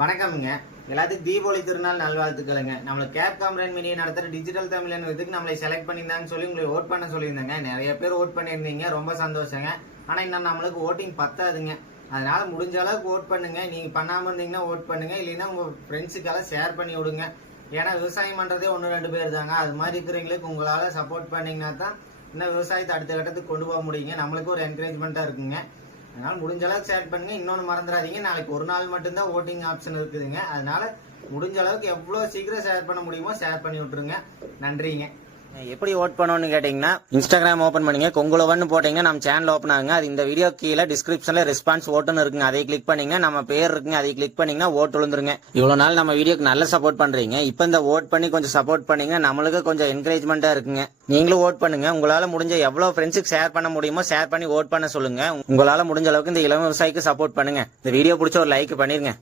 வணக்கம்ங்க. எல்லாத்துக்கும் தீபாவளி திருநாள் நல்வாழ்த்துக்களுங்க. நம்மளுக்கு கேப்காம் ரெயின் மினியை நடத்துகிற டிஜிட்டல் தமிழன் இதுக்கு நம்மளை செலக்ட் பண்ணியிருந்தாங்கன்னு சொல்லி உங்களை ஓட் பண்ண சொல்லியிருந்தாங்க. நிறைய பேர் ஓட் பண்ணியிருந்தீங்க, ரொம்ப சந்தோஷங்க. ஆனால் இன்னும் நம்மளுக்கு ஓட்டிங் பத்தாதுங்க. அதனால முடிஞ்ச அளவுக்கு ஓட் பண்ணுங்க. நீங்கள் பண்ணாமல் இருந்தீங்கன்னா ஓட் பண்ணுங்க, இல்லைன்னா உங்கள் ஃப்ரெண்ட்ஸுக்கெல்லாம் ஷேர் பண்ணி விடுங்க. ஏன்னா விவசாயம் பண்ணுறதே 1-2 பேர் தாங்க. அது மாதிரி இருக்கிறவங்களுக்கு உங்களால் சப்போர்ட் பண்ணிங்கன்னா தான் இன்னும் விவசாயத்தை அடுத்த கட்டத்துக்கு கொண்டு போக முடியுங்க. நம்மளுக்கு ஒரு என்கரேஜ்மெண்ட்டாக இருக்குங்க. அதனால முடிஞ்ச அளவுக்கு ஷேர் பண்ணுங்க. இன்னொன்று மறந்துடாதீங்க, நாளைக்கு ஒரு நாள் மட்டும்தான் ஓட்டிங் ஆப்ஷன் இருக்குதுங்க. அதனால முடிஞ்ச அளவுக்கு எவ்வளோ சீக்கிரம் ஷேர் பண்ண முடியுமோ ஷேர் பண்ணி விட்டுருங்க. நன்றிங்க. எப்படி ஓட் பண்ணணும்னு கேட்டீங்கன்னா, இன்ஸ்டாகிராம் ஓப்பன் பண்ணீங்க, கொங்குலவன் போட்டீங்கன்னா நம்ம சேனல் ஓப்பன் ஆகுங்க. அது இந்த வீடியோ கீழே டிஸ்கிரிப்ஷன்ல ரெஸ்பான்ஸ் ஓட்டுன்னு இருக்குங்க. அதை கிளிக் பண்ணீங்கன்னா நம்ம பேர் இருக்குங்க, அதை கிளிக் பண்ணீங்கன்னா ஓட் விழுந்துருங்க. இவ்வளவு நாள் நம்ம வீடியோக்கு நல்ல சப்போர்ட் பண்றீங்க. இப்போ இந்த ஓட் பண்ணி கொஞ்சம் சப்போர்ட் பண்ணீங்கன்னா நம்மளுக்கு கொஞ்சம் என்கரேஜ்மெண்டா இருக்குங்க. நீங்களும் ஓட் பண்ணுங்க. உங்களால முடிஞ்ச எவ்வளவு ஃப்ரெண்ட்ஸுக்கு ஷேர் பண்ண முடியுமோ ஷேர் பண்ணி ஓட் பண்ண சொல்லுங்க. உங்களால முடிஞ்ச அளவுக்கு இந்த இளம் விவசாயிக்கு சப்போர்ட் பண்ணுங்க. இந்த வீடியோ பிடிச்ச ஒரு லைக் பண்ணிருங்க.